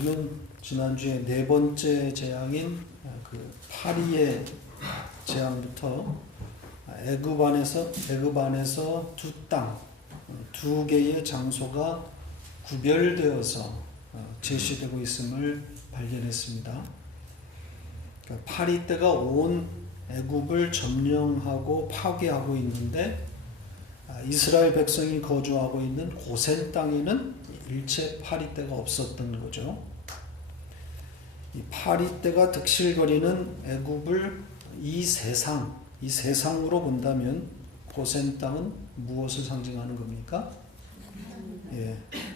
저는 지난주에 네 번째 재앙인 그 파리의 재앙부터 애굽 안에서 두 개의 장소가 구별되어서 제시되고 있음을 발견했습니다. 그러니까 파리 때가 온 애굽을 점령하고 파괴하고 있는데 이스라엘 백성이 거주하고 있는 고센 땅에는 일체 파리 때가 없었던 거죠. 이 파리 때가 득실거리는 애굽을 이 세상으로 본다면 고센 땅은 무엇을 상징하는 겁니까?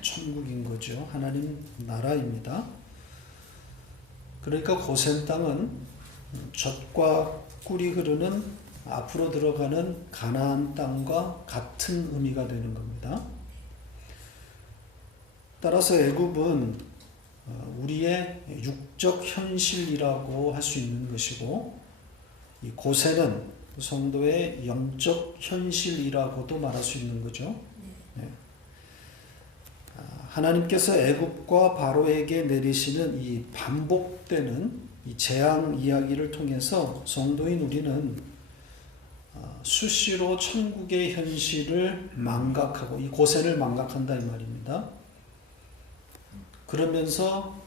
천국인 거죠. 하나님 나라입니다. 그러니까 고센 땅은 젖과 꿀이 흐르는 앞으로 들어가는 가나안 땅과 같은 의미가 되는 겁니다. 따라서 애굽은 우리의 육적 현실이라고 할 수 있는 것이고, 이 고센은 성도의 영적 현실이라고도 말할 수 있는 거죠. 하나님께서 애굽과 바로에게 내리시는 이 반복되는 이 재앙 이야기를 통해서 성도인 우리는 수시로 천국의 현실을 망각하고 이 고센을 망각한다 이 말입니다. 그러면서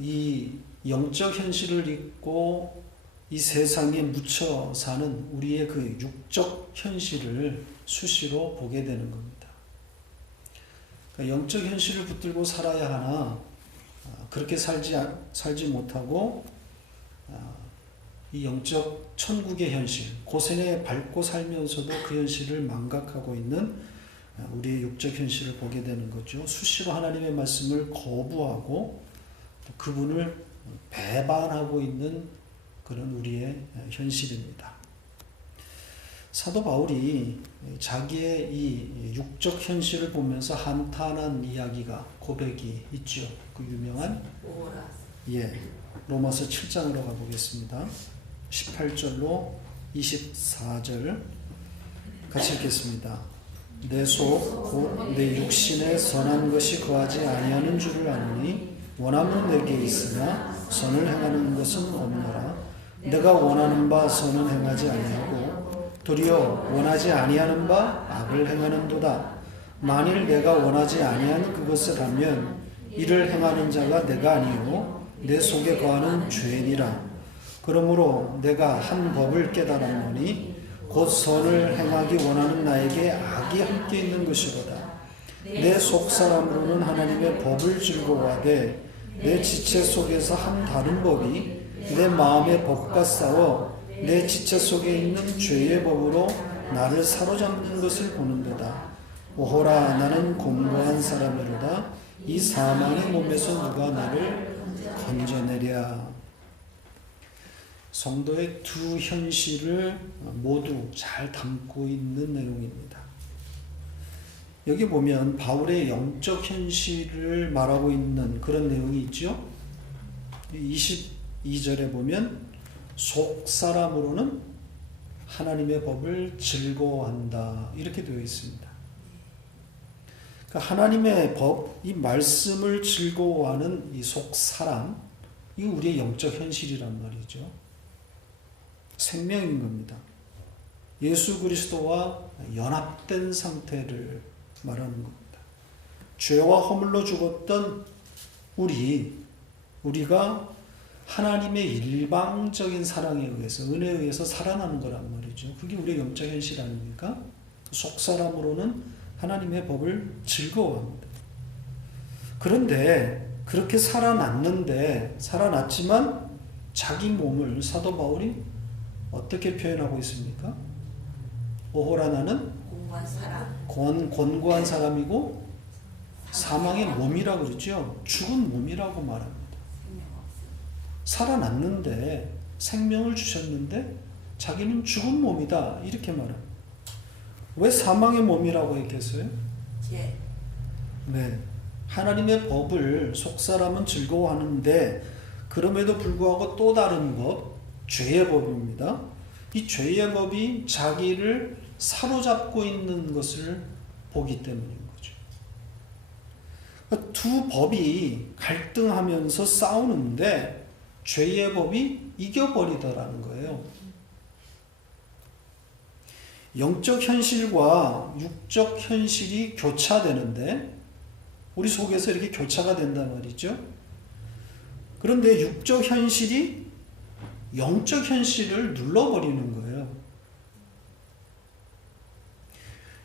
이 영적 현실을 잊고 이 세상에 묻혀 사는 우리의 그 육적 현실을 수시로 보게 되는 겁니다. 그러니까 영적 현실을 붙들고 살아야 하나 그렇게 살지 못하고 이 영적 천국의 현실, 고센에 밟고 살면서도 그 현실을 망각하고 있는 우리의 육적 현실을 보게 되는 거죠. 수시로 하나님의 말씀을 거부하고 그분을 배반하고 있는 그런 우리의 현실입니다. 사도 바울이 자기의 이 육적 현실을 보면서 한탄한 이야기가, 고백이 있죠. 그 유명한 로마서 7장으로 가보겠습니다. 18절로 24절 같이 읽겠습니다. 내 속 곧 내 육신에 선한 것이 거하지 아니하는 줄을 아노니 원함은 내게 있으나 선을 행하는 것은 없노라. 내가 원하는 바 선은 행하지 아니하고 도리어 원하지 아니하는 바 악을 행하는도다. 만일 내가 원하지 아니한 그것을 하면 이를 행하는 자가 내가 아니요 내 속에 거하는 죄니라. 그러므로 내가 한 법을 깨달았노니 곧 선을 행하기 원하는 나에게 악이 함께 있는 것이로다. 내 속사람으로는 하나님의 법을 즐거워하되 내 지체 속에서 한 다른 법이 내 마음의 법과 싸워 내 지체 속에 있는 죄의 법으로 나를 사로잡는 것을 보는도다. 오호라, 나는 곤고한 사람이로다. 이 사망의 몸에서 누가 나를 건져내랴. 성도의 두 현실을 모두 잘 담고 있는 내용입니다. 여기 보면 바울의 영적 현실을 말하고 있는 그런 내용이 있죠. 22절에 보면 속 사람으로는 하나님의 법을 즐거워한다 이렇게 되어 있습니다. 그러니까 하나님의 법, 이 말씀을 즐거워하는 이 속 사람, 이 우리의 영적 현실이란 말이죠. 생명인 겁니다. 예수 그리스도와 연합된 상태를 말하는 겁니다. 죄와 허물로 죽었던 우리가 하나님의 일방적인 사랑에 의해서, 은혜에 의해서 살아나는 거란 말이죠. 그게 우리의 영적 현실 아닙니까? 속사람으로는 하나님의 법을 즐거워합니다. 그런데 그렇게 살아났지만 자기 몸을 사도 바울이 어떻게 표현하고 있습니까? 오호라, 나는 곤고한 사람이고 사망의 몸이라고 그러죠. 죽은 몸이라고 말합니다. 살아났는데 생명을 주셨는데 자기는 죽은 몸이다 이렇게 말합니다. 왜 사망의 몸이라고 했겠어요? 하나님의 법을 속사람은 즐거워하는데 그럼에도 불구하고 또 다른 법, 죄의 법입니다. 이 죄의 법이 자기를 사로잡고 있는 것을 보기 때문인 거죠. 두 법이 갈등하면서 싸우는데 죄의 법이 이겨버리더라는 거예요. 영적 현실과 육적 현실이 교차되는데 우리 속에서 이렇게 교차가 된단 말이죠. 그런데 육적 현실이 영적 현실을 눌러버리는 거예요.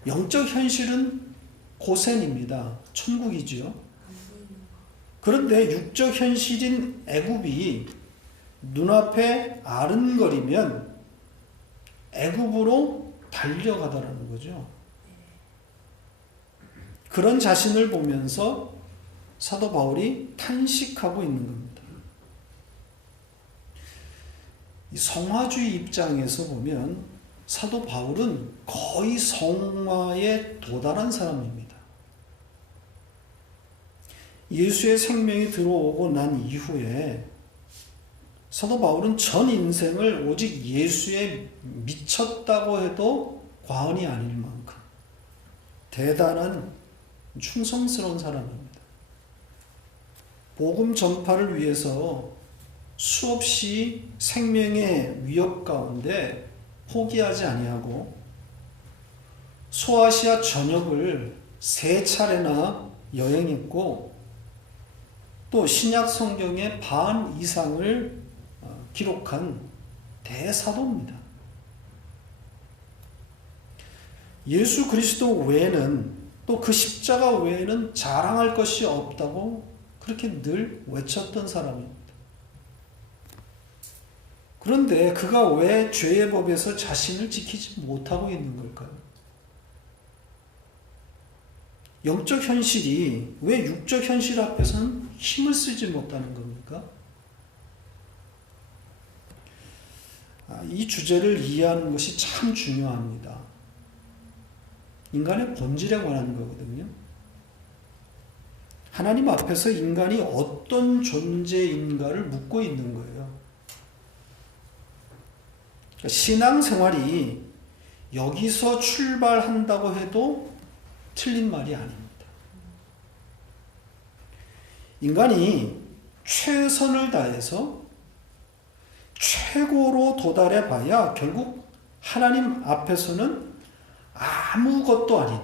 영적 현실은 고센입니다. 천국이죠. 그런데 육적 현실인 애굽이 눈앞에 아른거리면 애굽으로 달려가더라는 거죠. 그런 자신을 보면서 사도 바울이 탄식하고 있는 겁니다. 이 성화주의 입장에서 보면 사도 바울은 거의 성화에 도달한 사람입니다. 예수의 생명이 들어오고 난 이후에 사도 바울은 전 인생을 오직 예수에 미쳤다고 해도 과언이 아닐 만큼 대단한 충성스러운 사람입니다. 복음 전파를 위해서 수없이 생명의 위협 가운데 포기하지 아니하고 소아시아 전역을 3차례나 여행했고 또 신약 성경의 반 이상을 기록한 대사도입니다. 예수 그리스도 외에는 또 그 십자가 외에는 자랑할 것이 없다고 그렇게 늘 외쳤던 사람입니다. 그런데 그가 왜 죄의 법에서 자신을 지키지 못하고 있는 걸까요? 영적 현실이 왜 육적 현실 앞에서는 힘을 쓰지 못하는 겁니까? 이 주제를 이해하는 것이 참 중요합니다. 인간의 본질에 관한 거거든요. 하나님 앞에서 인간이 어떤 존재인가를 묻고 있는 거예요. 신앙생활이 여기서 출발한다고 해도 틀린 말이 아닙니다. 인간이 최선을 다해서 최고로 도달해 봐야 결국 하나님 앞에서는 아무것도 아닌,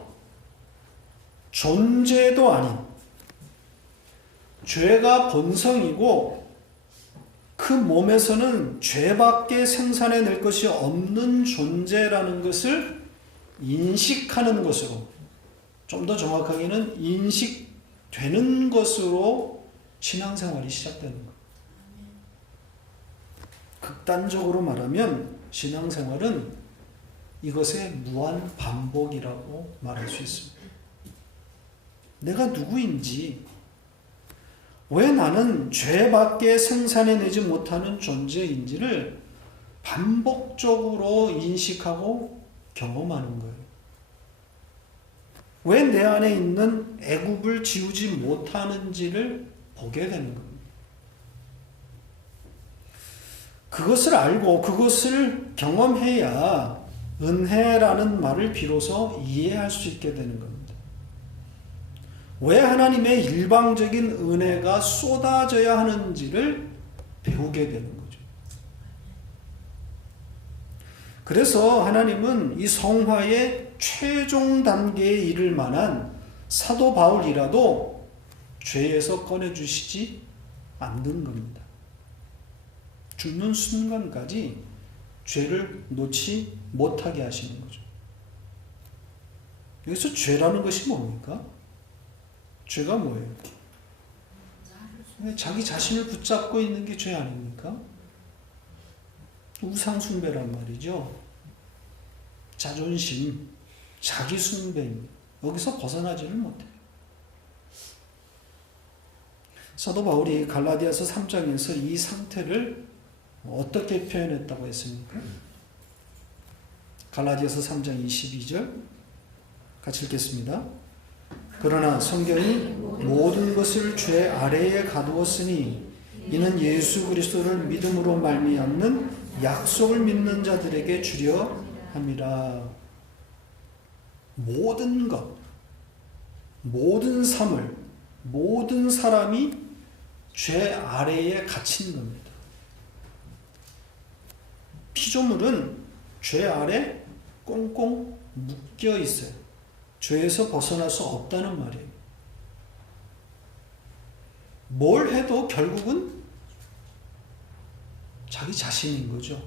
존재도 아닌, 죄가 본성이고 그 몸에서는 죄밖에 생산해낼 것이 없는 존재라는 것을 인식하는 것으로, 좀 더 정확하게는 인식되는 것으로 신앙생활이 시작되는 것. 극단적으로 말하면 신앙생활은 이것의 무한 반복이라고 말할 수 있습니다. 내가 누구인지, 왜 나는 죄밖에 생산해내지 못하는 존재인지를 반복적으로 인식하고 경험하는 거예요. 왜 내 안에 있는 애굽을 지우지 못하는지를 보게 되는 겁니다. 그것을 알고 그것을 경험해야 은혜라는 말을 비로소 이해할 수 있게 되는 겁니다. 왜 하나님의 일방적인 은혜가 쏟아져야 하는지를 배우게 되는 거죠. 그래서 하나님은 이 성화의 최종 단계에 이를 만한 사도 바울이라도 죄에서 꺼내주시지 않는 겁니다. 죽는 순간까지 죄를 놓지 못하게 하시는 거죠. 여기서 죄라는 것이 뭡니까? 죄가 뭐예요? 자기 자신을 붙잡고 있는 게 죄 아닙니까? 우상 숭배란 말이죠. 자존심, 자기 숭배입니다. 여기서 벗어나지를 못해요. 사도 바울이 갈라디아서 3장에서 이 상태를 어떻게 표현했다고 했습니까? 갈라디아서 3장 22절 같이 읽겠습니다. 그러나 성경이 모든 것을 죄 아래에 가두었으니 이는 예수 그리스도를 믿음으로 말미암는 약속을 믿는 자들에게 주려 함이라. 모든 것, 모든 삶을 모든 사람이 죄 아래에 갇힌 겁니다. 피조물은 죄 아래 꽁꽁 묶여 있어요. 죄에서 벗어날 수 없다는 말이에요. 뭘 해도 결국은 자기 자신인 거죠.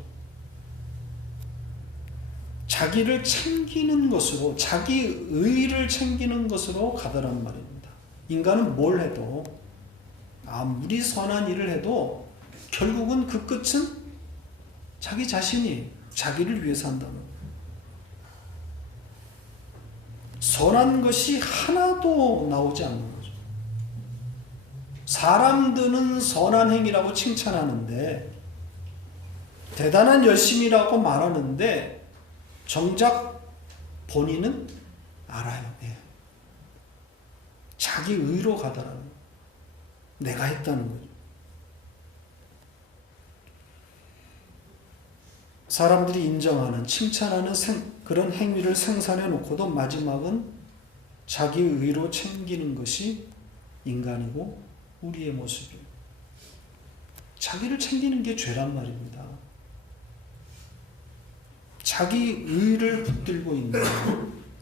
자기를 챙기는 것으로, 자기 의를 챙기는 것으로 가더란 말입니다. 인간은 뭘 해도, 아무리 선한 일을 해도 결국은 그 끝은 자기 자신이 자기를 위해서 한다는 거예요. 선한 것이 하나도 나오지 않는 거죠. 사람들은 선한 행위라고 칭찬하는데, 대단한 열심이라고 말하는데, 정작 본인은 알아요. 네. 자기 의로 가더라는 거예요. 내가 했다는 거죠. 사람들이 인정하는, 칭찬하는 그런 행위를 생산해 놓고도 마지막은 자기 의로 챙기는 것이 인간이고 우리의 모습이에요. 자기를 챙기는 게 죄란 말입니다. 자기 의를 붙들고 있는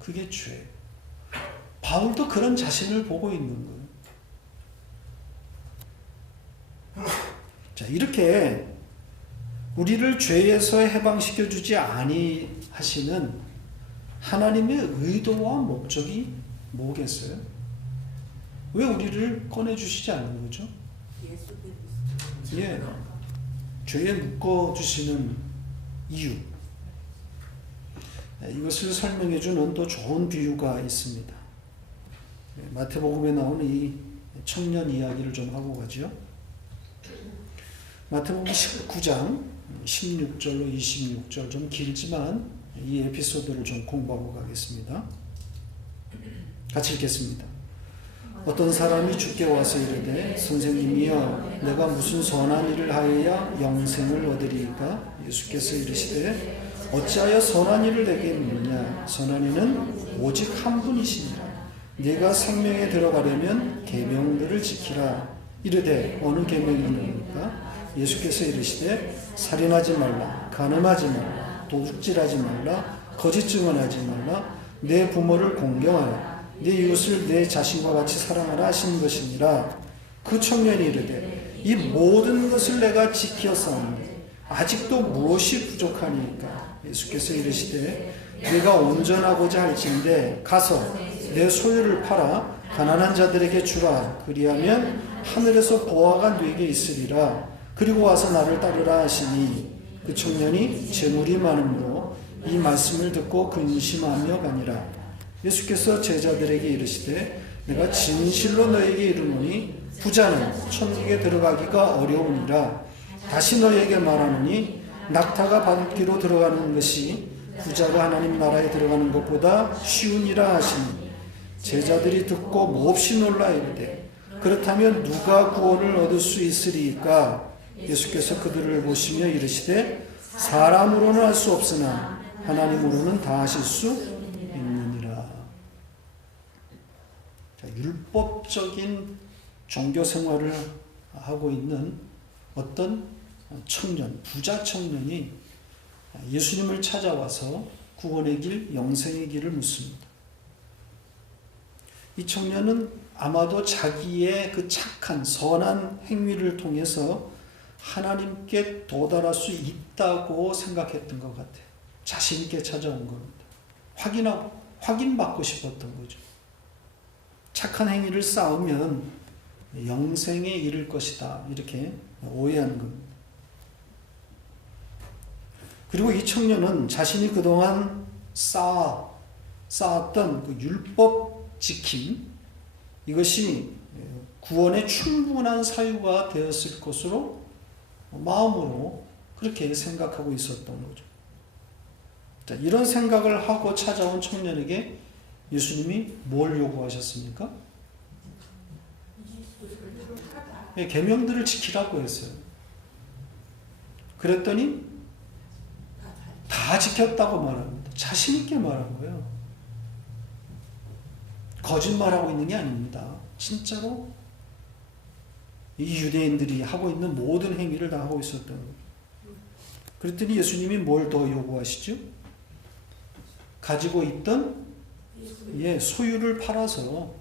그게 죄. 바울도 그런 자신을 보고 있는 거예요. 자, 이렇게 우리를 죄에서 해방시켜 주지 아니하시는 하나님의 의도와 목적이 뭐겠어요? 왜 우리를 꺼내 주시지 않는 거죠? 예, 죄에 묶어 주시는 이유. 이것을 설명해 주는 또 좋은 비유가 있습니다. 마태복음에 나오는 이 청년 이야기를 좀 하고 가죠. 마태복음 19장 16절로 26절, 좀 길지만 이 에피소드를 좀 공부하고 가겠습니다. 같이 읽겠습니다. 어떤 사람이 주께 와서 이르되 선생님이여 내가 무슨 선한 일을 하여야 영생을 얻으리이까? 예수께서 이르시되 어찌하여 선한 일을 내게 묻느냐? 선한 이는 오직 한 분이시니라. 네가 생명에 들어가려면 계명들을 지키라. 이르되 어느 계명이 있느니까? 예수께서 이르시되 살인하지 말라, 간음하지 말라, 도둑질하지 말라, 거짓 증언하지 말라, 내 부모를 공경하라, 내 이웃을 내 자신과 같이 사랑하라 하신 것이니라. 그 청년이 이르되 이 모든 것을 내가 지켰사오니 아직도 무엇이 부족하니까? 예수께서 이르시되 네가 온전하고자 할진대 가서 내 소유를 팔아 가난한 자들에게 주라. 그리하면 하늘에서 보화가 네게 있으리라. 그리고 와서 나를 따르라 하시니 그 청년이 재물이 많으므로 이 말씀을 듣고 근심하며 가니라. 예수께서 제자들에게 이르시되 내가 진실로 너에게 이르노니 부자는 천국에 들어가기가 어려우니라. 다시 너에게 말하노니 낙타가 바퀴로 들어가는 것이 부자가 하나님 나라에 들어가는 것보다 쉬우니라 하시니 제자들이 듣고 몹시 놀라 이르되 그렇다면 누가 구원을 얻을 수 있으리까? 예수께서 그들을 보시며 이르시되 사람으로는 할 수 없으나 하나님으로는 다 하실 수 있느니라. 자, 율법적인 종교 생활을 하고 있는 어떤 청년, 부자 청년이 예수님을 찾아와서 구원의 길, 영생의 길을 묻습니다. 이 청년은 아마도 자기의 그 착한 선한 행위를 통해서 하나님께 도달할 수 있다고 생각했던 것 같아요. 자신 있게 찾아온 겁니다. 확인받고 싶었던 거죠. 착한 행위를 쌓으면 영생에 이를 것이다, 이렇게 오해한 겁니다. 그리고 이 청년은 자신이 그동안 쌓았던 그 율법 지킴, 이것이 구원의 충분한 사유가 되었을 것으로 마음으로 그렇게 생각하고 있었던 거죠. 자, 이런 생각을 하고 찾아온 청년에게 예수님이 뭘 요구하셨습니까? 네, 계명들을 지키라고 했어요. 그랬더니 다 지켰다고 말합니다. 자신 있게 말한 거예요. 거짓말하고 있는 게 아닙니다. 진짜로 이 유대인들이 하고 있는 모든 행위를 다 하고 있었던 거예요. 그랬더니 예수님이 뭘 더 요구하시죠? 가지고 있던 소유를 팔아서,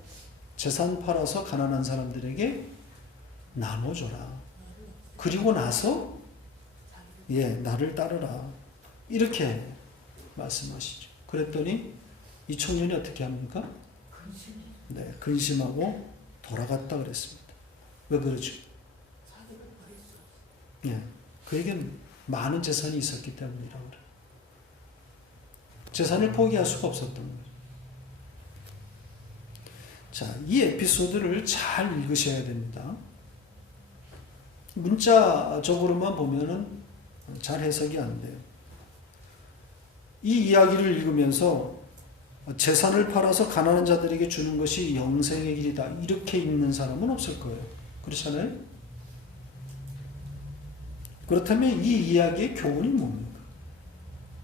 재산 팔아서 가난한 사람들에게 나눠줘라. 그리고 나서 나를 따르라. 이렇게 말씀하시죠. 그랬더니 이 청년이 어떻게 합니까? 근심하고 돌아갔다 그랬습니다. 왜 그러죠? 그에겐 많은 재산이 있었기 때문이라고 그래요. 재산을 포기할 수가 없었던 거죠. 자, 이 에피소드를 잘 읽으셔야 됩니다. 문자적으로만 보면은 잘 해석이 안 돼요. 이 이야기를 읽으면서 재산을 팔아서 가난한 자들에게 주는 것이 영생의 길이다, 이렇게 읽는 사람은 없을 거예요. 그렇잖아요? 그렇다면 이 이야기의 교훈이 뭡니까?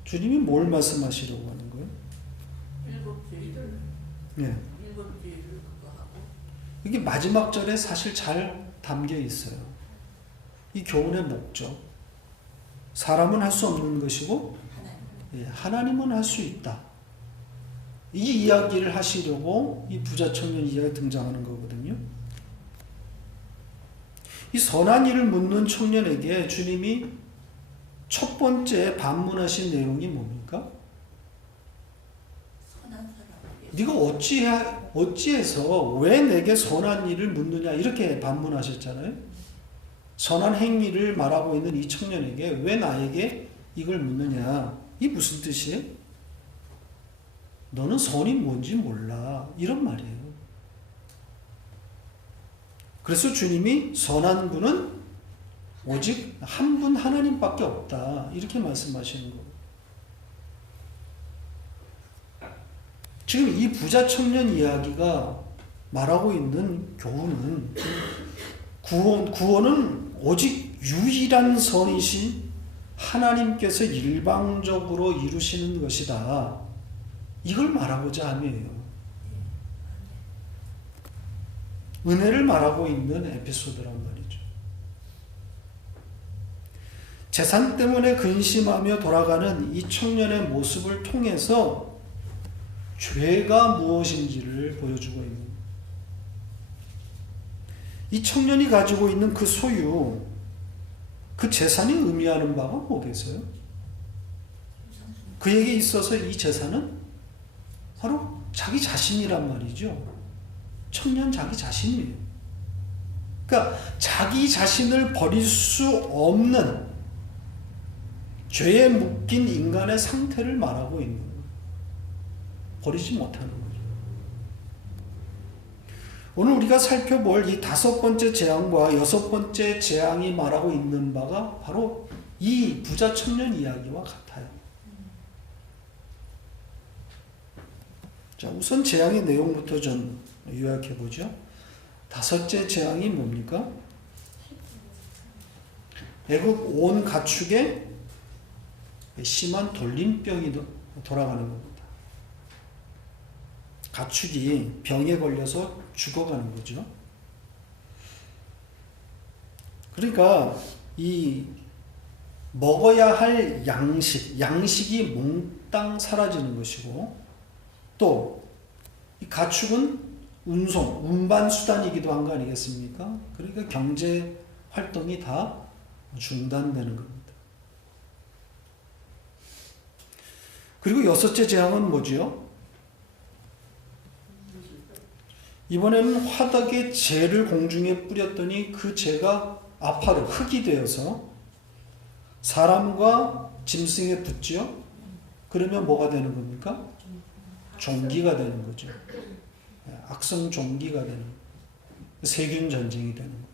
주님이 뭘 말씀하시려고 하는 거예요? 이게 마지막 절에 사실 잘 담겨 있어요. 이 교훈의 목적. 사람은 할 수 없는 것이고 하나님은 할 수 있다. 이 이야기를 하시려고 이 부자 청년 이야기가 등장하는 거거든요. 이 선한 일을 묻는 청년에게 주님이 첫 번째 반문하신 내용이 뭡니까? 네가 어찌해서 왜 내게 선한 일을 묻느냐, 이렇게 반문하셨잖아요. 선한 행위를 말하고 있는 이 청년에게 왜 나에게 이걸 묻느냐, 이 무슨 뜻이에요? 너는 선이 뭔지 몰라, 이런 말이에요. 그래서 주님이 선한 분은 오직 한 분 하나님밖에 없다, 이렇게 말씀하시는 거예요. 지금 이 부자 청년 이야기가 말하고 있는 교훈은 구원은 오직 유일한 선이신 하나님께서 일방적으로 이루시는 것이다, 이걸 말하고자 함이에요. 은혜를 말하고 있는 에피소드란 말이죠. 재산 때문에 근심하며 돌아가는 이 청년의 모습을 통해서 죄가 무엇인지를 보여주고 있는 거예요. 이 청년이 가지고 있는 그 소유, 그 재산이 의미하는 바가 뭐겠어요? 그에게 있어서 이 재산은 바로 자기 자신이란 말이죠. 청년 자기 자신이에요. 그러니까 자기 자신을 버릴 수 없는 죄에 묶인 인간의 상태를 말하고 있는 거예요. 버리지 못하는 거죠. 오늘 우리가 살펴볼 이 5번째 재앙과 6번째 재앙이 말하고 있는 바가 바로 이 부자 청년 이야기와 같아요. 자, 우선 재앙의 내용부터 좀 요약해 보죠. 5째 재앙이 뭡니까? 애굽 온 가축에 심한 돌림병이 돌아가는 겁니다. 가축이 병에 걸려서 죽어가는 거죠. 그러니까 이 먹어야 할 양식이 몽땅 사라지는 것이고, 또 이 가축은 운반 수단이기도 한 거 아니겠습니까? 그러니까 경제 활동이 다 중단되는 겁니다. 그리고 6째 재앙은 뭐지요? 이번에는 화덕에 재를 공중에 뿌렸더니 그 재가 아파르, 흙이 되어서 사람과 짐승에 붙지요? 그러면 뭐가 되는 겁니까? 종기가 되는 거죠. 악성 종기가 되는 거예요. 세균 전쟁이 되는 거예요.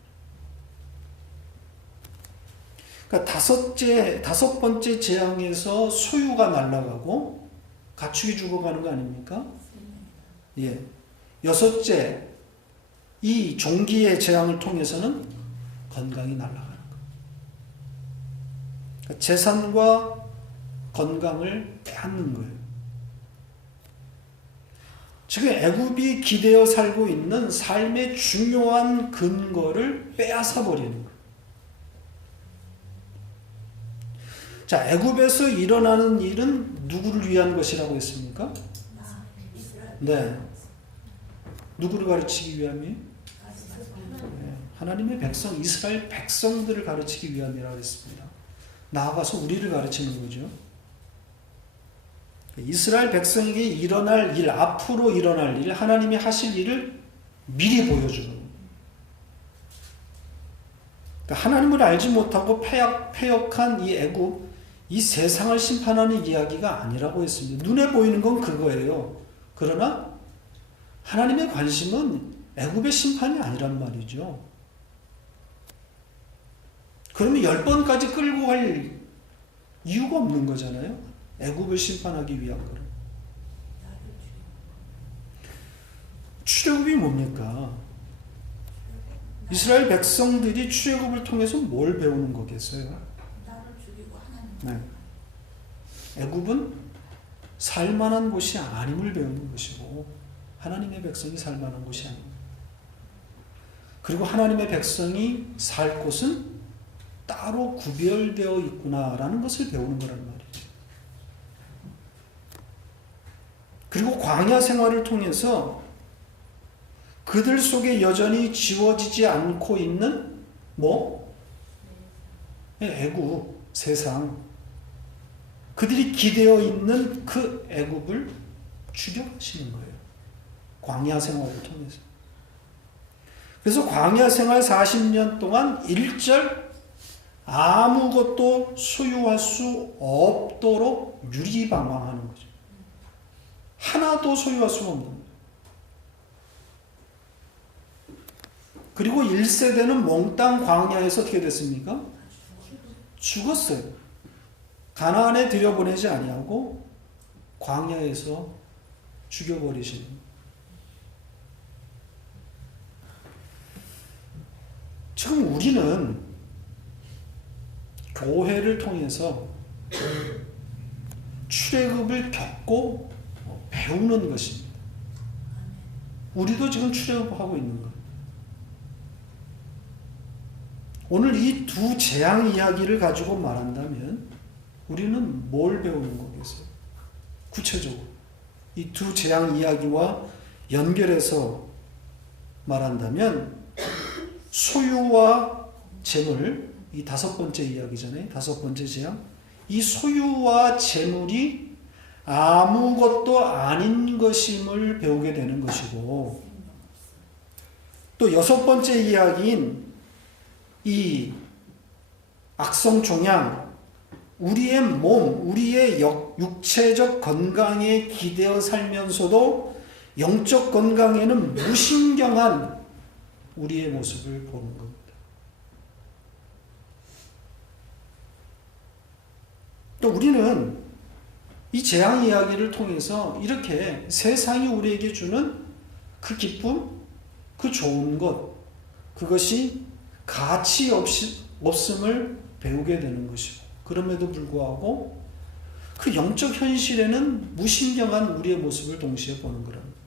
그러니까 5번째 재앙에서 소유가 날아가고 가축이 죽어가는 거 아닙니까? 예. 6째, 이 종기의 재앙을 통해서는 건강이 날아가는 거예요. 그러니까 재산과 건강을 빼앗는 거예요. 지금 애굽이 기대어 살고 있는 삶의 중요한 근거를 빼앗아 버리는 거예요. 자, 애굽에서 일어나는 일은 누구를 위한 것이라고 했습니까? 네. 누구를 가르치기 위함이에요? 네. 하나님의 백성, 이스라엘 백성들을 가르치기 위함이라고 했습니다. 나아가서 우리를 가르치는 거죠. 이스라엘 백성에게 일어날 일, 앞으로 일어날 일, 하나님이 하실 일을 미리 보여주는 거예요. 그러니까 하나님을 알지 못하고 패역한 이 애굽, 이 세상을 심판하는 이야기가 아니라고 했습니다. 눈에 보이는 건 그거예요. 그러나 하나님의 관심은 애굽의 심판이 아니란 말이죠. 그러면 10번까지 끌고 갈 이유가 없는 거잖아요. 애굽을 심판하기 위한 거를. 출애굽이 뭡니까? 이스라엘 백성들이 출애굽을 통해서 뭘 배우는 거겠어요? 네. 애굽은 살만한 곳이 아님을 배우는 것이고 하나님의 백성이 살만한 곳이 아닙니다. 그리고 하나님의 백성이 살 곳은 따로 구별되어 있구나라는 것을 배우는 거란 말이에요. 그리고 광야 생활을 통해서 그들 속에 여전히 지워지지 않고 있는 애굽, 세상, 그들이 기대어 있는 그 애굽을 추격하시는 거예요. 광야 생활을 통해서. 그래서 광야 생활 40년 동안 일절 아무것도 소유할 수 없도록 유리방황하는 거죠. 하나도 소유할 수가 없는 거예요. 그리고 1세대는 몽땅 광야에서 어떻게 됐습니까? 죽었어요. 가나안에 들여보내지 아니하고 광야에서 죽여버리시는 거예요. 지금 우리는 교회를 통해서 출애굽을 겪고 배우는 것입니다. 우리도 지금 출애굽하고 있는 거예요. 오늘 이 두 재앙 이야기를 가지고 말한다면 우리는 뭘 배우는 거겠어요? 구체적으로 이 두 재앙 이야기와 연결해서 말한다면 소유와 재물, 이 5번째 이야기잖아요. 5번째 재앙. 이 소유와 재물이 아무것도 아닌 것임을 배우게 되는 것이고, 또 6번째 이야기인 이 악성 종양, 우리의 몸, 우리의 육체적 건강에 기대어 살면서도 영적 건강에는 무신경한 우리의 모습을 보는 겁니다. 또 우리는 이 재앙 이야기를 통해서 이렇게 세상이 우리에게 주는 그 기쁨, 그 좋은 것, 그것이 가치 없음을 배우게 되는 것이고, 그럼에도 불구하고 그 영적 현실에는 무신경한 우리의 모습을 동시에 보는 거랍니다.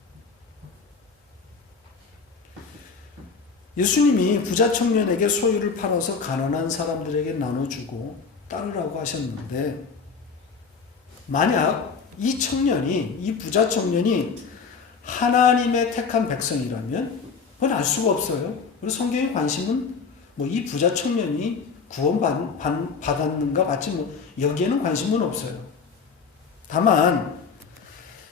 예수님이 부자 청년에게 소유를 팔아서 가난한 사람들에게 나눠주고 따르라고 하셨는데, 만약 이 청년이, 이 부자 청년이 하나님의 택한 백성이라면 그건 알 수가 없어요. 그래서 성경의 관심은 이 부자 청년이 구원받았는가 받지 여기에는 관심은 없어요. 다만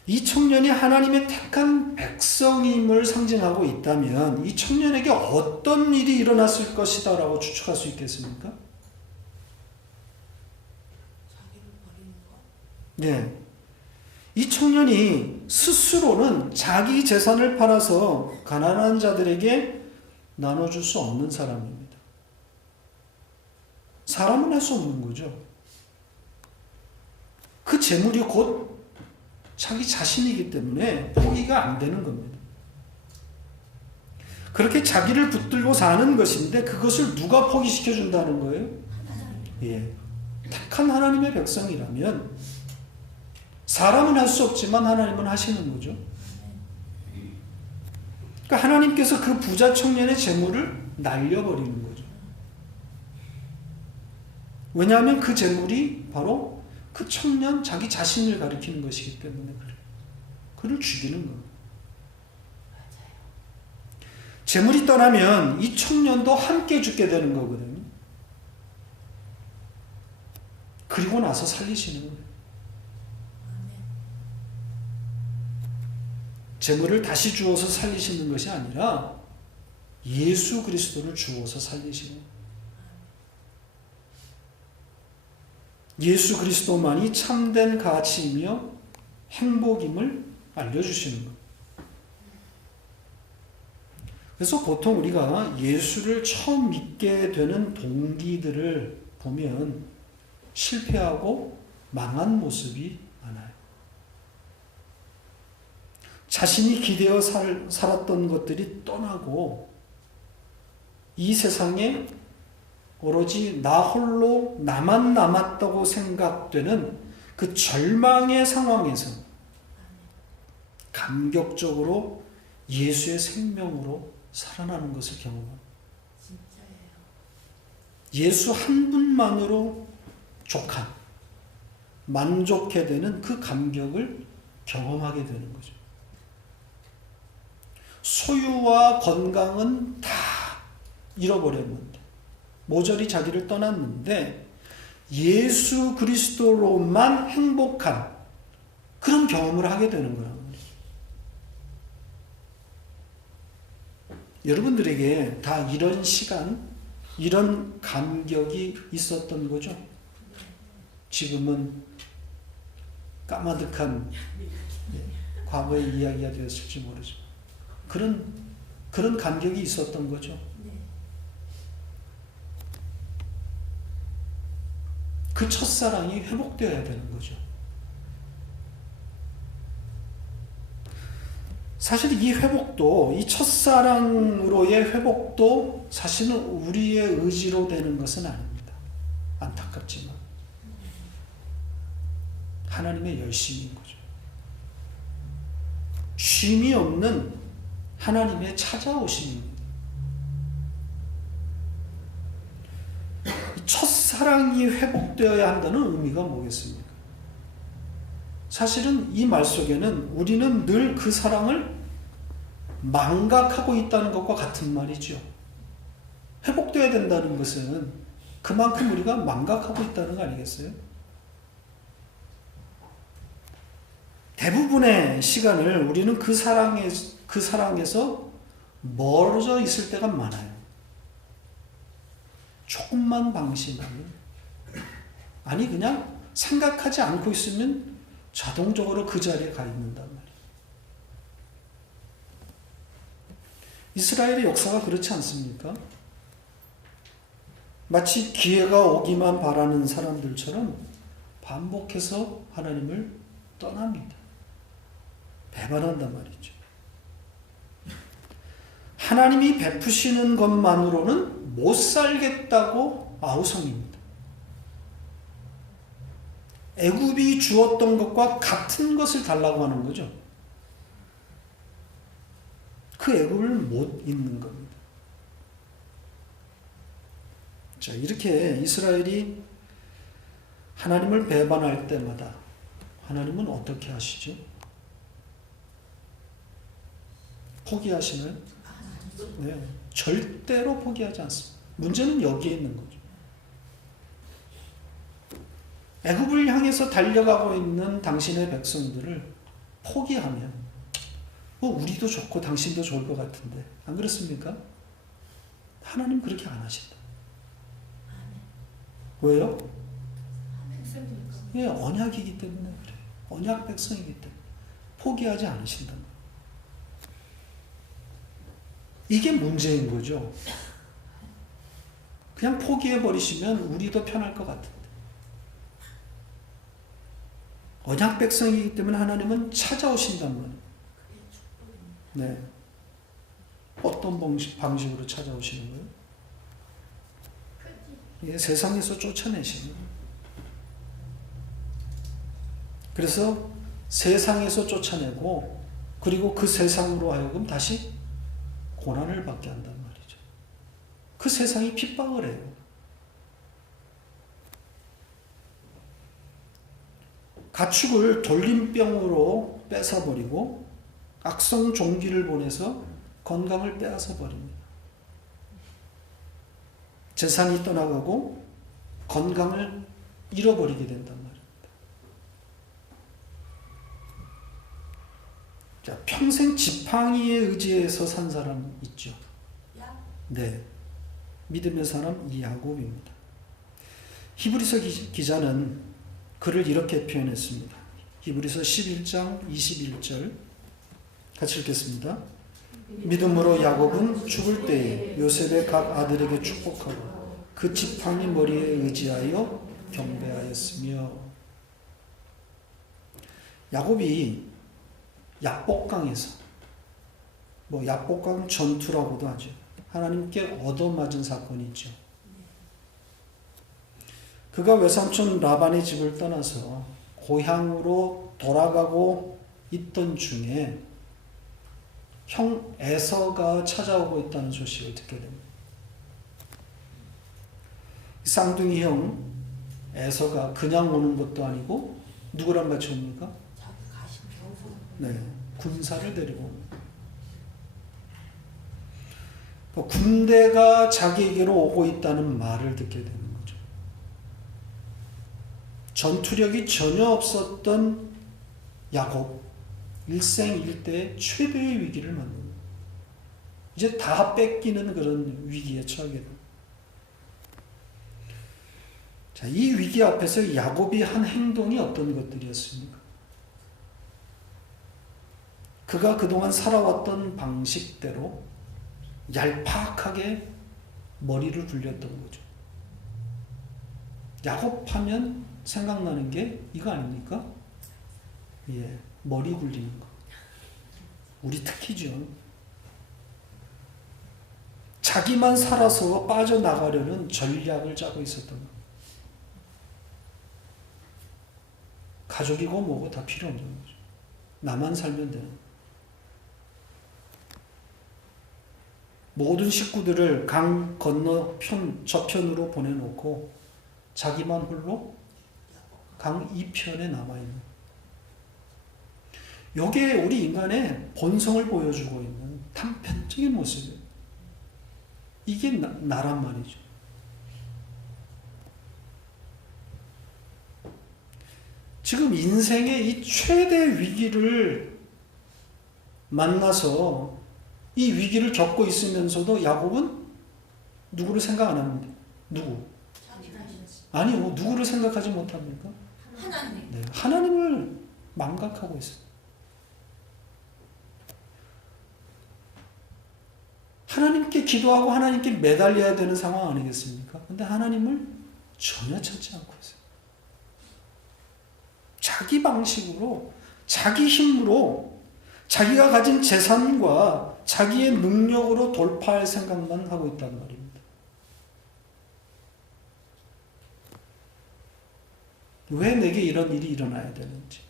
이 청년이 하나님의 택한 백성임을 상징하고 있다면 이 청년에게 어떤 일이 일어났을 것이다 라고 추측할 수 있겠습니까? 네. 이 청년이 스스로는 자기 재산을 팔아서 가난한 자들에게 나눠줄 수 없는 사람입니다. 사람은 할 수 없는 거죠. 그 재물이 곧 자기 자신이기 때문에 포기가 안 되는 겁니다. 그렇게 자기를 붙들고 사는 것인데 그것을 누가 포기시켜 준다는 거예요? 예. 택한 하나님의 백성이라면 사람은 할 수 없지만 하나님은 하시는 거죠. 그러니까 하나님께서 그 부자 청년의 재물을 날려버리는 거죠. 왜냐하면 그 재물이 바로 그 청년 자기 자신을 가리키는 것이기 때문에 그래요. 그를 죽이는 거예요. 재물이 떠나면 이 청년도 함께 죽게 되는 거거든요. 그리고 나서 살리시는 거예요. 재물을 다시 주어서 살리시는 것이 아니라 예수 그리스도를 주어서 살리시는 거예요. 예수 그리스도만이 참된 가치이며 행복임을 알려주시는 거예요. 그래서 보통 우리가 예수를 처음 믿게 되는 동기들을 보면 실패하고 망한 모습이 많아요. 자신이 기대어 살았던 것들이 떠나고 이 세상에 오로지 나 홀로 나만 남았다고 생각되는 그 절망의 상황에서 감격적으로 예수의 생명으로 살아나는 것을 경험합니다. 예수 한 분만으로 족한, 만족해 되는 그 감격을 경험하게 되는 거죠. 소유와 건강은 다 잃어버렸는데, 모조리 자기를 떠났는데 예수 그리스도로만 행복한 그런 경험을 하게 되는 거란 말이에요. 여러분들에게 다 이런 시간, 이런 감격이 있었던 거죠. 지금은 까마득한 과거의 이야기가 되었을지 모르죠. 그런 감격이 있었던 거죠. 그 첫사랑이 회복되어야 되는 거죠. 사실 이 회복도, 이 첫사랑으로의 회복도 사실은 우리의 의지로 되는 것은 아닙니다. 안타깝지만 하나님의 열심인 거죠. 쉼이 없는 하나님의 찾아오심입니다. 첫사랑이 회복되어야 한다는 의미가 뭐겠습니까? 사실은 이 말 속에는 우리는 늘 그 사랑을 망각하고 있다는 것과 같은 말이죠. 회복되어야 된다는 것은 그만큼 우리가 망각하고 있다는 거 아니겠어요? 대부분의 시간을 우리는 그 사랑에서 멀어져 있을 때가 많아요. 조금만 방심하면, 아니 그냥 생각하지 않고 있으면 자동적으로 그 자리에 가 있는단 말이에요. 이스라엘의 역사가 그렇지 않습니까? 마치 기회가 오기만 바라는 사람들처럼 반복해서 하나님을 떠납니다. 배반한단 말이죠. 하나님이 베푸시는 것만으로는 못 살겠다고 아우성입니다. 애굽이 주었던 것과 같은 것을 달라고 하는 거죠. 그 애굽을 못 잊는 겁니다. 자, 이렇게 이스라엘이 하나님을 배반할 때마다 하나님은 어떻게 하시죠? 포기하시나요? 네, 절대로 포기하지 않습니다. 문제는 여기에 있는 거죠. 애굽을 향해서 달려가고 있는 당신의 백성들을 포기하면 우리도 좋고 당신도 좋을 것 같은데 안 그렇습니까? 하나님 그렇게 안 하신다. 왜요? 예, 언약이기 때문에 그래요. 언약 백성이기 때문에 포기하지 않으신다. 이게 문제인 거죠. 그냥 포기해버리시면 우리도 편할 것 같은데. 언약 백성이기 때문에 하나님은 찾아오신단 말이에요. 네. 어떤 방식으로 찾아오시는 거예요? 예, 세상에서 쫓아내시는 거예요. 그래서 세상에서 쫓아내고, 그리고 그 세상으로 하여금 다시 고난을 받게 한단 말이죠. 그 세상이 핍박을 해요. 가축을 돌림병으로 뺏어버리고 악성 종기를 보내서 건강을 빼앗아 버립니다. 재산이 떠나가고 건강을 잃어버리게 된단 말입니다. 자, 평생 지팡이에 의지해서 산 사람 있죠. 네, 믿음의 사람 야곱입니다. 히브리서 기자는 그를 이렇게 표현했습니다. 히브리서 11장 21절 같이 읽겠습니다. 믿음으로 야곱은 죽을 때에 요셉의 각 아들에게 축복하고 그 지팡이 머리에 의지하여 경배하였으며. 야곱이 야복강에서 야복강 전투라고도 하죠. 하나님께 얻어맞은 사건이 있죠. 그가 외삼촌 라반의 집을 떠나서 고향으로 돌아가고 있던 중에 형 에서가 찾아오고 있다는 소식을 듣게 됩니다. 쌍둥이 형 에서가 그냥 오는 것도 아니고 누구랑 같이 옵니까? 네, 군사를 데리고 옵니다. 군대가 자기에게로 오고 있다는 말을 듣게 되는 거죠. 전투력이 전혀 없었던 야곱, 일생일대의 최대의 위기를 만납니다. 이제 다 뺏기는 그런 위기에 처하게 됩니다. 자, 이 위기 앞에서 야곱이 한 행동이 어떤 것들이었습니까? 그가 그동안 살아왔던 방식대로 얄팍하게 머리를 굴렸던 거죠. 야곱하면 생각나는 게 이거 아닙니까? 예, 머리 굴리는 거. 우리 특히죠. 자기만 살아서 빠져나가려는 전략을 짜고 있었던 거. 가족이고 뭐고 다 필요 없는 거죠. 나만 살면 되는. 모든 식구들을 강 건너편 저편으로 보내놓고 자기만 홀로 강 이편에 남아있는. 이게 우리 인간의 본성을 보여주고 있는 단편적인 모습이에요. 이게 나란 말이죠. 지금 인생의 이 최대 위기를 만나서 이 위기를 겪고 있으면서도 야곱은 누구를 생각 안 합니다. 누구? 아니요. 누구를 생각하지 못합니까? 하나님. 네, 하나님을 망각하고 있어요. 하나님께 기도하고 하나님께 매달려야 되는 상황 아니겠습니까? 근데 하나님을 전혀 찾지 않고 있어요. 자기 방식으로, 자기 힘으로, 자기가 가진 재산과 자기의 능력으로 돌파할 생각만 하고 있단 말입니다. 왜 내게 이런 일이 일어나야 되는지.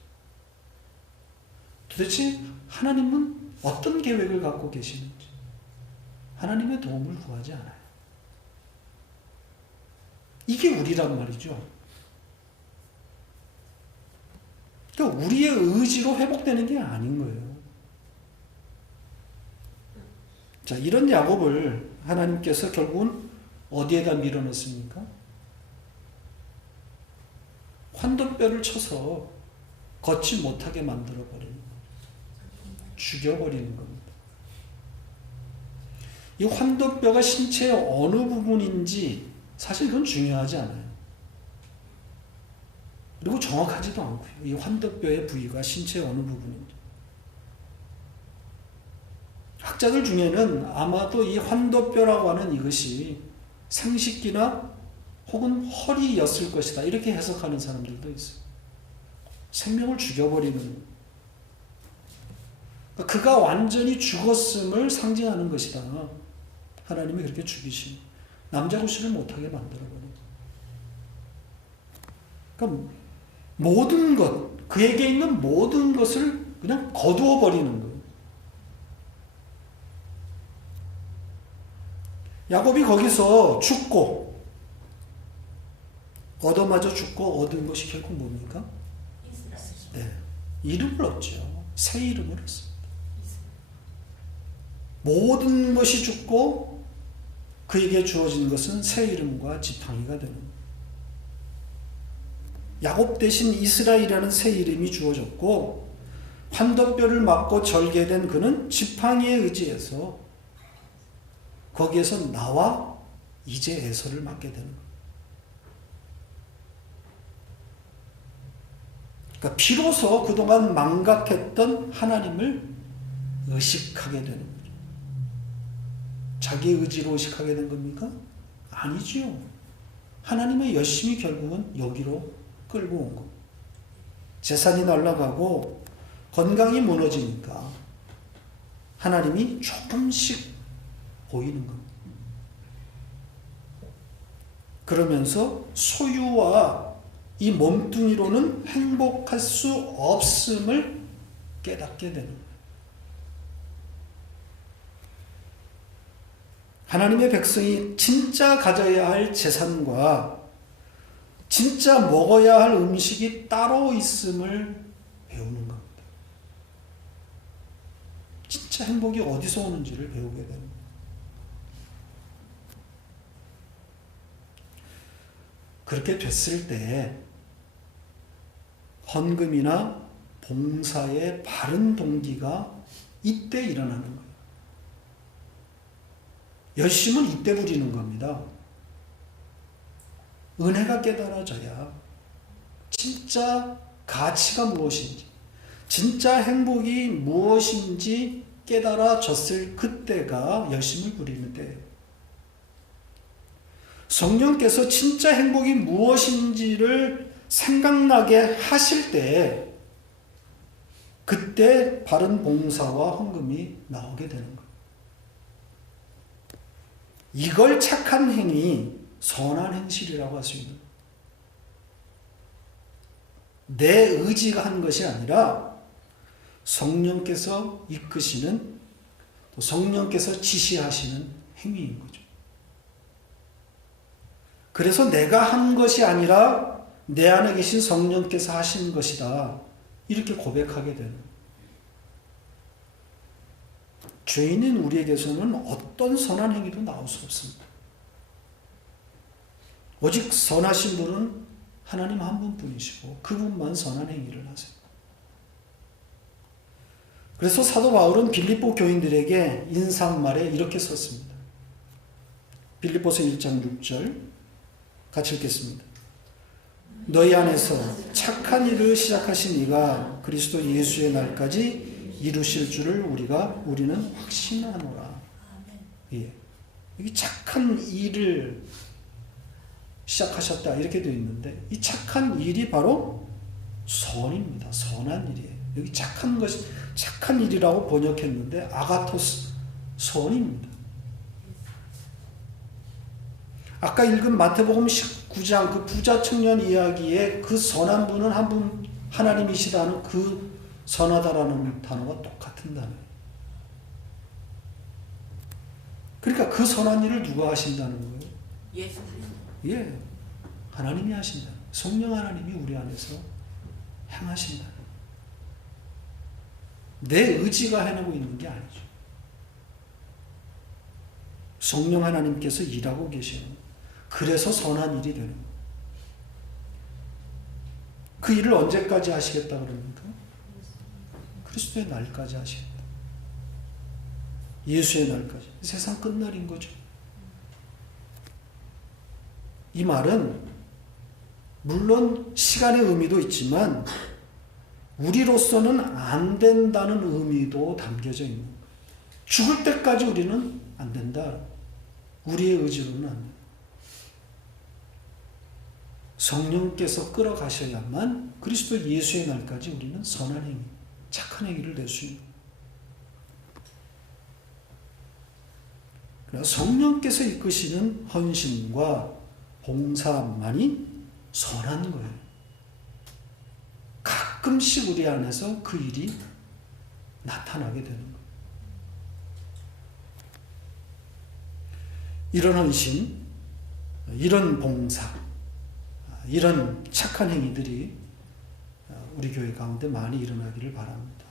도대체 하나님은 어떤 계획을 갖고 계시는지. 하나님의 도움을 구하지 않아요. 이게 우리란 말이죠. 그러니까 우리의 의지로 회복되는 게 아닌 거예요. 자, 이런 야곱을 하나님께서 결국은 어디에다 밀어넣습니까? 환도뼈를 쳐서 걷지 못하게 만들어버리는 거예요. 죽여버리는 겁니다. 이 환도뼈가 신체의 어느 부분인지 사실 그건 중요하지 않아요. 그리고 정확하지도 않고요. 이 환도뼈의 부위가 신체의 어느 부분인지. 학자들 중에는 아마도 이 환도뼈라고 하는 이것이 생식기나 혹은 허리였을 것이다. 이렇게 해석하는 사람들도 있어요. 생명을 죽여버리는. 그가 완전히 죽었음을 상징하는 것이다. 하나님이 그렇게 죽이신. 남자구실을 못하게 만들어버린. 그러니까 모든 것, 그에게 있는 모든 것을 그냥 거두어버리는 거예요. 야곱이 거기서 죽고 얻어맞아 죽고 얻은 것이 결국 뭡니까? 네, 이름을 얻죠. 새 이름을 얻습니다. 모든 것이 죽고 그에게 주어진 것은 새 이름과 지팡이가 되는 거예요. 야곱 대신 이스라엘이라는 새 이름이 주어졌고 환도뼈를 맞고 절개된 그는 지팡이에 의지해서 거기에서 나와 이제 에서를 맡게 되는 거예요. 그러니까 비로소 그동안 망각했던 하나님을 의식하게 되는 거죠. 자기 의지로 의식하게 된 겁니까? 아니지요. 하나님의 열심히 결국은 여기로 끌고 온 거. 재산이 날아가고 건강이 무너지니까 하나님이 조금씩 보이는 겁니다. 그러면서 소유와 이 몸뚱이로는 행복할 수 없음을 깨닫게 되는 거예요. 하나님의 백성이 진짜 가져야 할 재산과 진짜 먹어야 할 음식이 따로 있음을 배우는 겁니다. 진짜 행복이 어디서 오는지를 배우게 되는 거예요. 그렇게 됐을 때 헌금이나 봉사의 바른 동기가 이때 일어나는 거예요. 열심은 이때 부리는 겁니다. 은혜가 깨달아져야 진짜 가치가 무엇인지, 진짜 행복이 무엇인지 깨달아졌을 그때가 열심을 부리는 때예요. 성령께서 진짜 행복이 무엇인지를 생각나게 하실 때 그때 바른 봉사와 헌금이 나오게 되는 거예요. 이걸 착한 행위, 선한 행실이라고 할 수 있는 거예요. 내 의지가 한 것이 아니라 성령께서 이끄시는, 또 성령께서 지시하시는 행위인 거죠. 그래서 내가 한 것이 아니라 내 안에 계신 성령께서 하신 것이다. 이렇게 고백하게 되는 거예요. 죄인인 우리에게서는 어떤 선한 행위도 나올 수 없습니다. 오직 선하신 분은 하나님 한 분뿐이시고 그분만 선한 행위를 하세요. 그래서 사도 바울은 빌립보 교인들에게 인사말에 이렇게 썼습니다. 빌립보서 1장 6절 같이 읽겠습니다. 너희 안에서 착한 일을 시작하신 이가 그리스도 예수의 날까지 이루실 줄을 우리는 확신하노라. 예. 여기 착한 일을 시작하셨다 이렇게 되어 있는데 이 착한 일이 바로 선입니다. 선한 일이에요. 여기 착한 일이라고 번역했는데 아가토스 선입니다. 아까 읽은 마태복음 19장 그 부자 청년 이야기에 그 선한 분은 한 분 하나님이시다는 그 선하다라는 단어가 똑같은 단어예요. 그러니까 그 선한 일을 누가 하신다는 거예요? 예수. 예, 하나님이 하신다. 성령 하나님이 우리 안에서 행하신다. 내 의지가 해내고 있는 게 아니죠. 성령 하나님께서 일하고 계시는 거예요. 그래서 선한 일이 되는 거예요. 그 일을 언제까지 하시겠다 그럽니까? 그리스도의 날까지 하시겠다. 예수의 날까지. 세상 끝날인 거죠. 이 말은 물론 시간의 의미도 있지만 우리로서는 안 된다는 의미도 담겨져 있는 거예요. 죽을 때까지 우리는 안 된다. 우리의 의지로는 안 된다. 성령께서 끌어가셔야만 그리스도 예수의 날까지 우리는 선한 행위, 착한 행위를 낼 수 있는 거예요. 그러나 성령께서 이끄시는 헌신과 봉사만이 선한 거예요. 가끔씩 우리 안에서 그 일이 나타나게 되는 거예요. 이런 헌신, 이런 봉사, 이런 착한 행위들이 우리 교회 가운데 많이 일어나기를 바랍니다.